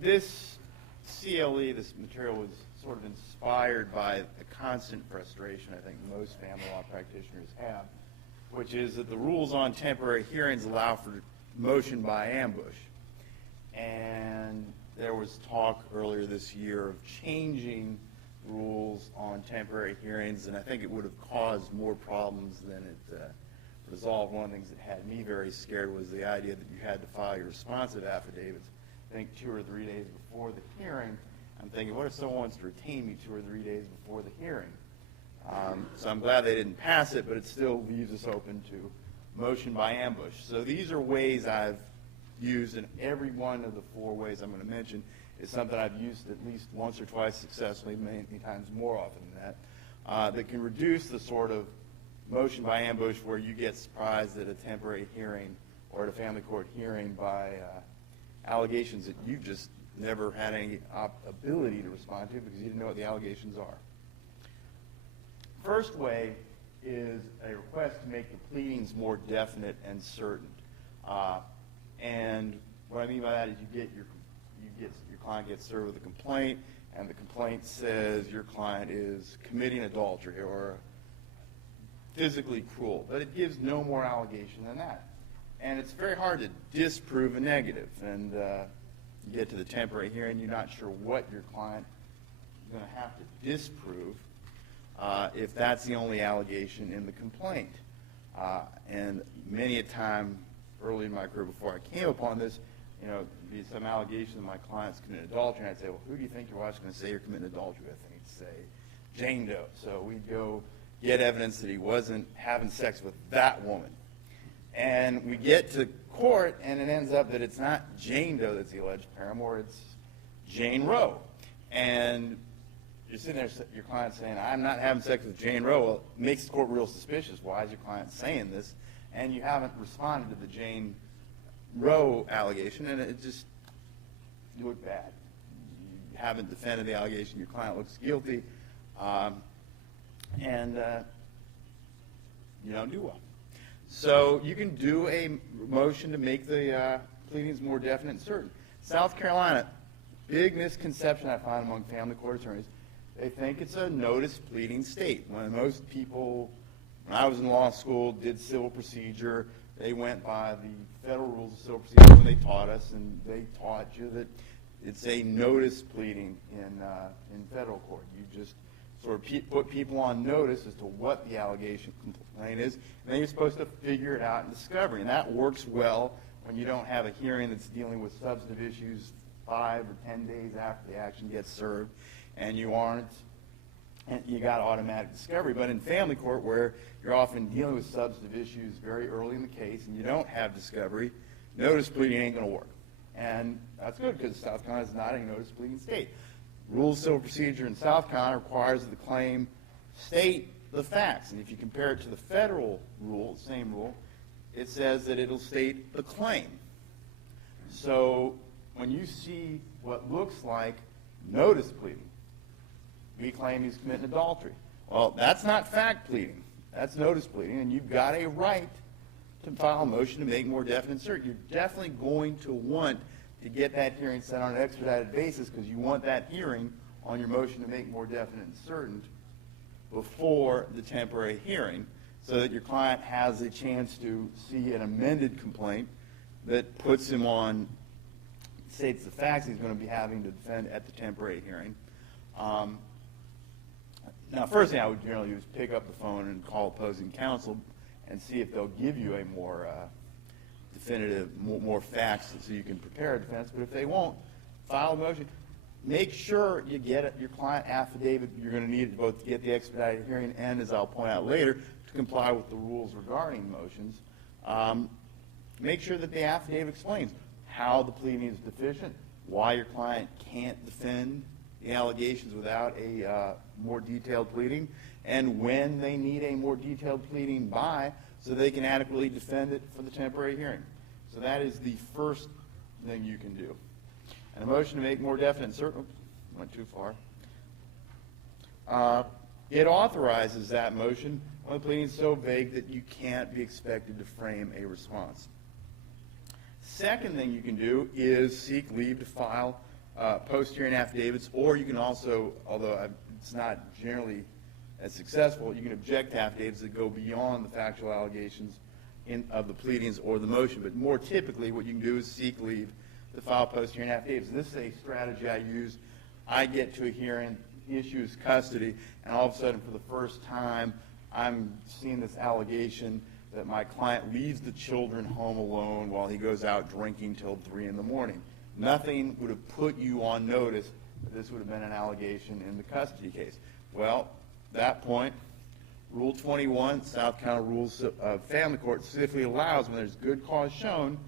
this CLE, this material, was sort of inspired by the constant frustration I think most family law practitioners have, which is that the rules on temporary hearings allow for motion by ambush. And there was talk earlier this year of changing rules on temporary hearings, and I think it would have caused more problems than it resolved. One of the things that had me very scared was the idea that you had to file your responsive affidavits, I think 2 or 3 days before the hearing. I'm thinking, what if someone wants to retain me 2 or 3 days before the hearing? So I'm glad they didn't pass it, but it still leaves us open to motion by ambush. So these are ways I've used, and every one of the 4 ways I'm going to mention is something I've used at least once or twice successfully, many times more often than that, that can reduce the sort of motion by ambush where you get surprised at a temporary hearing or at a family court hearing by allegations that you just never had any ability to respond to because you didn't know what the allegations are. First way is a request to make the pleadings more definite and certain. And what I mean by that is your client gets served with a complaint, and the complaint says your client is committing adultery or physically cruel, but it gives no more allegation than that. And it's very hard to disprove a negative. And you get to the temporary hearing, you're not sure what your client is going to have to disprove if that's the only allegation in the complaint. And many a time early in my career before I came upon this, be some allegation that my client's committed adultery, and I'd say, well, who do you think your wife's going to say you're committing adultery with? And he'd say, Jane Doe. So we'd go get evidence that he wasn't having sex with that woman. And we get to court, and it ends up that it's not Jane Doe that's the alleged paramour, it's Jane Roe. And you're sitting there, your client's saying, I'm not having sex with Jane Roe. Well, it makes the court real suspicious. Why is your client saying this? And you haven't responded to the Jane Roe allegation, and it just looked bad. You haven't defended the allegation. Your client looks guilty, and you don't do well. So you can do a motion to make the pleadings more definite and certain. South Carolina, big misconception I find among family court attorneys, they think it's a notice pleading state. When most people, when I was in law school, did civil procedure, they went by the federal rules of civil procedure when they taught us, and they taught you that it's a notice pleading in federal court. You just sort of put people on notice as to what the allegation complaint is, and then you're supposed to figure it out in discovery. And that works well when you don't have a hearing that's dealing with substantive issues 5 or 10 days after the action gets served, and you got automatic discovery. But in family court, where you're often dealing with substantive issues very early in the case and you don't have discovery, notice pleading ain't going to work. And that's good because South Carolina is not a notice pleading state. Rules of civil procedure in South Carolina requires that the claim state the facts. And if you compare it to the federal rule, the same rule, it says that it'll state the claim. So when you see what looks like notice pleading, we claim he's committing adultery. Well, that's not fact pleading. That's notice pleading, and you've got a right to file a motion to make more definite and certain. You're definitely going to want to get that hearing set on an expedited basis because you want that hearing on your motion to make more definite and certain before the temporary hearing so that your client has a chance to see an amended complaint that puts him on, states the facts he's going to be having to defend at the temporary hearing. Now, first thing I would generally do is pick up the phone and call opposing counsel and see if they'll give you a more definitive, more facts so you can prepare a defense. But if they won't, file a motion. Make sure you get your client affidavit. You're going to need it both to get the expedited hearing and, as I'll point out later, to comply with the rules regarding motions. Make sure that the affidavit explains how the pleading is deficient, why your client can't defend the allegations without a more detailed pleading, and when they need a more detailed pleading by so they can adequately defend it for the temporary hearing. So that is the first thing you can do. And a motion to make more definite and certain, went too far. It authorizes that motion when the pleading is so vague that you can't be expected to frame a response. Second thing you can do is seek leave to file post-hearing affidavits, or you can also, although it's not generally as successful, you can object to affidavits that go beyond the factual allegations of the pleadings or the motion. But more typically, what you can do is seek leave to file post-hearing affidavits. This is a strategy I use. I get to a hearing, issues custody, and all of a sudden, for the first time, I'm seeing this allegation that my client leaves the children home alone while he goes out drinking till 3 in the morning. Nothing would have put you on notice that this would have been an allegation in the custody case. Well, at that point, Rule 21, South Carolina Rules of Family Court, specifically allows, when there's good cause shown,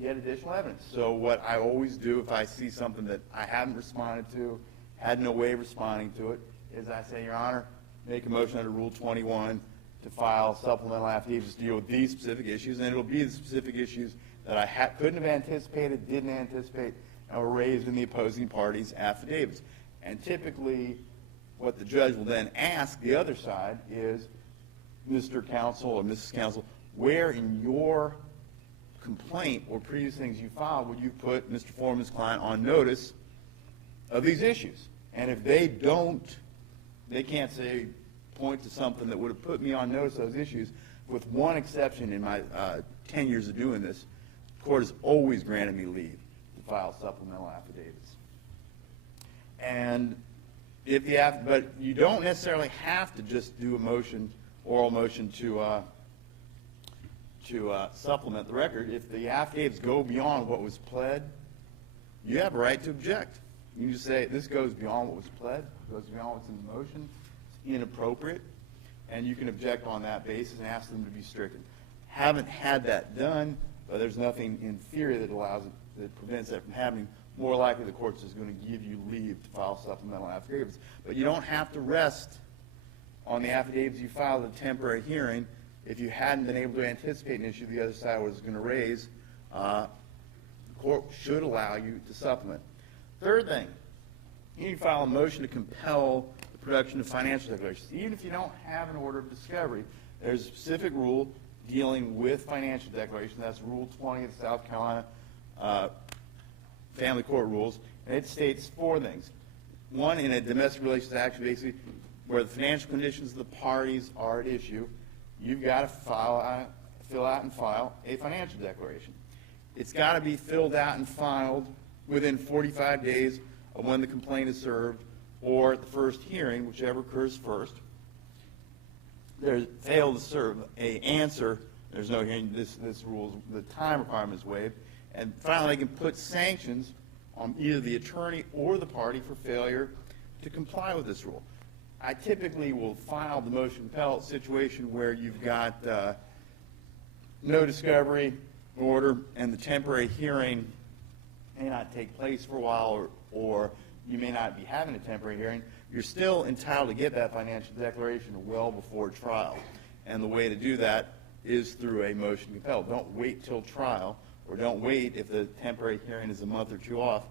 get additional evidence. So what I always do if I see something that I haven't responded to, had no way of responding to it, is I say, Your Honor, make a motion under Rule 21 to file supplemental affidavits to deal with these specific issues, and it'll be the specific issues that I couldn't have anticipated, didn't anticipate, and were raised in the opposing party's affidavits. And typically, what the judge will then ask the other side is, Mr. Counsel or Mrs. Counsel, where in your complaint or previous things you filed would you put Mr. Foreman's client on notice of these issues? And if they don't, they can't say, point to something that would have put me on notice of those issues. With one exception, in my 10 years of doing this, the court has always granted me leave to file supplemental affidavits. And if but you don't necessarily have to just do a motion, oral motion to supplement the record. If the affidavits go beyond what was pled, you have a right to object. You just say, this goes beyond what was pled, goes beyond what's in the motion, it's inappropriate, and you can object on that basis and ask them to be stricken. Haven't had that done, but there's nothing in theory that allows it, that prevents that from happening. More likely the court's just going to give you leave to file supplemental affidavits. But you don't have to rest on the affidavits you filed at a temporary hearing. If you hadn't been able to anticipate an issue the other side was going to raise, the court should allow you to supplement. Third thing, you can file a motion to compel the production of financial declarations. Even if you don't have an order of discovery, there's a specific rule dealing with financial declarations. That's Rule 20 of the South Carolina Family Court Rules, and it states 4 things. One, in a domestic relations action, basically, where the financial conditions of the parties are at issue, you've got to fill out and file a financial declaration. It's got to be filled out and filed within 45 days of when the complaint is served, or at the first hearing, whichever occurs first. There's failed to serve an answer. There's no hearing. This rule, the time requirement is waived. And finally, they can put sanctions on either the attorney or the party for failure to comply with this rule. I typically will file the motion to compel situation where you've got no discovery order and the temporary hearing may not take place for a while, or you may not be having a temporary hearing. You're still entitled to get that financial declaration well before trial. And the way to do that is through a motion to compel. Don't wait till trial, or don't wait if the temporary hearing is a month or 2 off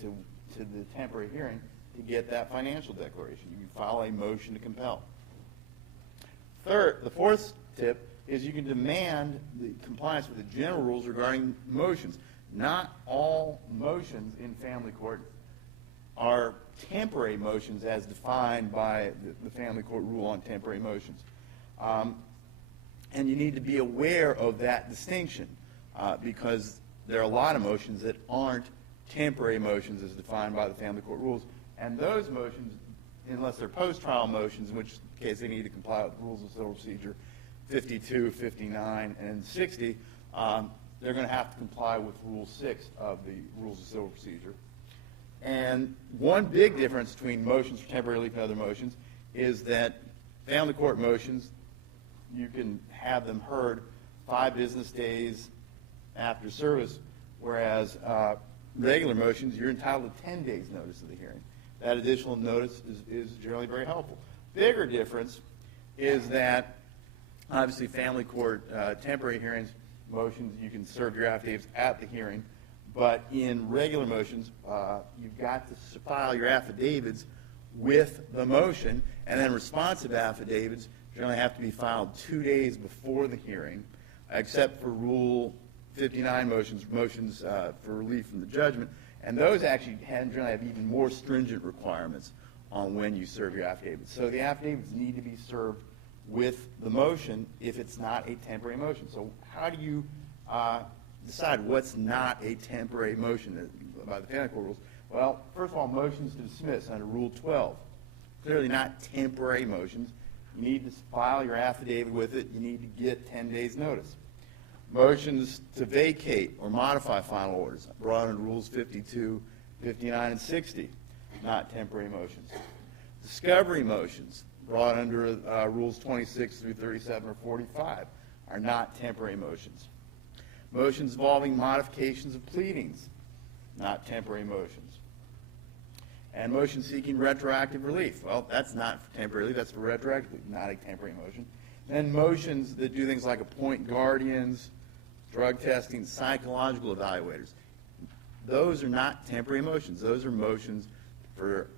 to the temporary hearing to get that financial declaration. You can file a motion to compel. The fourth tip is you can demand the compliance with the general rules regarding motions. Not all motions in family court are temporary motions as defined by the family court rule on temporary motions. And you need to be aware of that distinction because there are a lot of motions that aren't temporary motions as defined by the family court rules. And those motions, unless they're post-trial motions, in which case they need to comply with rules of civil procedure 52, 59, and 60, they're going to have to comply with Rule 6 of the Rules of Civil Procedure. And one big difference between motions for temporary relief and other motions is that family court motions, you can have them heard 5 business days after service, whereas regular motions, you're entitled to 10 days notice of the hearing. That additional notice is generally very helpful. Bigger difference is that obviously family court temporary hearings, motions, you can serve your affidavits at the hearing, but in regular motions, you've got to file your affidavits with the motion, and then responsive affidavits generally have to be filed 2 days before the hearing, except for Rule 59 motions for relief from the judgment, And those actually generally have even more stringent requirements on when you serve your affidavits. So the affidavits need to be served with the motion if it's not a temporary motion. So how do you decide what's not a temporary motion by the family court rules? Well, first of all, motions to dismiss under Rule 12. Clearly not temporary motions. You need to file your affidavit with it. You need to get 10 days notice. Motions to vacate or modify final orders brought under Rules 52, 59, and 60. Not temporary motions. Discovery motions brought under Rules 26 through 37 or 45 are not temporary motions. Motions involving modifications of pleadings, not temporary motions. And motion seeking retroactive relief. Well, that's not for temporary relief, that's for retroactive relief, not a temporary motion. And motions that do things like appoint guardians, drug testing, psychological evaluators. Those are not temporary motions. Those are motions for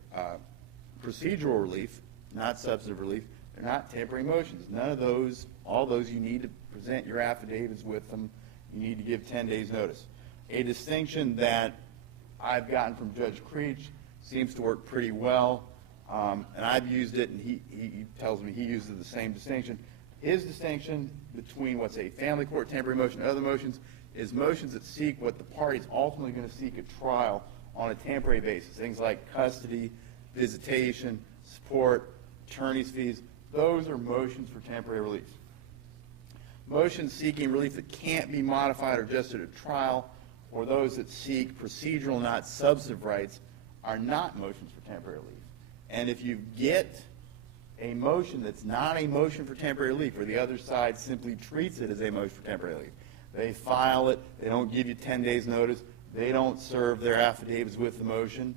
procedural relief, not substantive relief. They're not temporary motions. None of those, all those you need to present your affidavits with them. You need to give 10 days notice. A distinction that I've gotten from Judge Creech seems to work pretty well, and I've used it, and he tells me he uses the same distinction. His distinction between what's a family court temporary motion and other motions is motions that seek what the party's ultimately going to seek at trial on a temporary basis. Things like custody, visitation, support, attorney's fees. Those are motions for temporary relief. Motions seeking relief that can't be modified or adjusted at trial, or those that seek procedural, not substantive rights, are not motions for temporary relief. And if you get a motion that's not a motion for temporary relief, or the other side simply treats it as a motion for temporary relief, they file it, they don't give you 10 days notice, they don't serve their affidavits with the motion,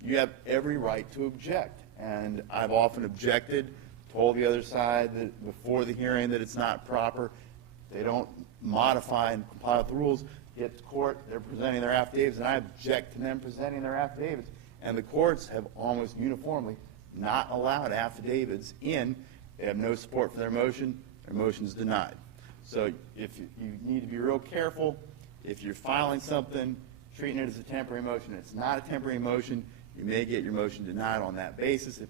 you have every right to object. And I've often objected, told the other side that before the hearing that it's not proper. They don't modify and comply with the rules. Get to court, they're presenting their affidavits, and I object to them presenting their affidavits. And the courts have almost uniformly not allowed affidavits in. They have no support for their motion's denied. So if you need to be real careful, if you're filing something, treating it as a temporary motion, it's not a temporary motion, you may get your motion denied on that basis.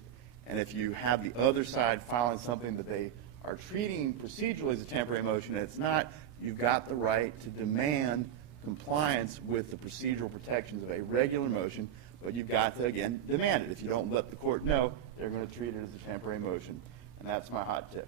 And if you have the other side filing something that they are treating procedurally as a temporary motion and it's not, you've got the right to demand compliance with the procedural protections of a regular motion, but you've got to, again, demand it. If you don't let the court know, they're going to treat it as a temporary motion. And that's my hot tip.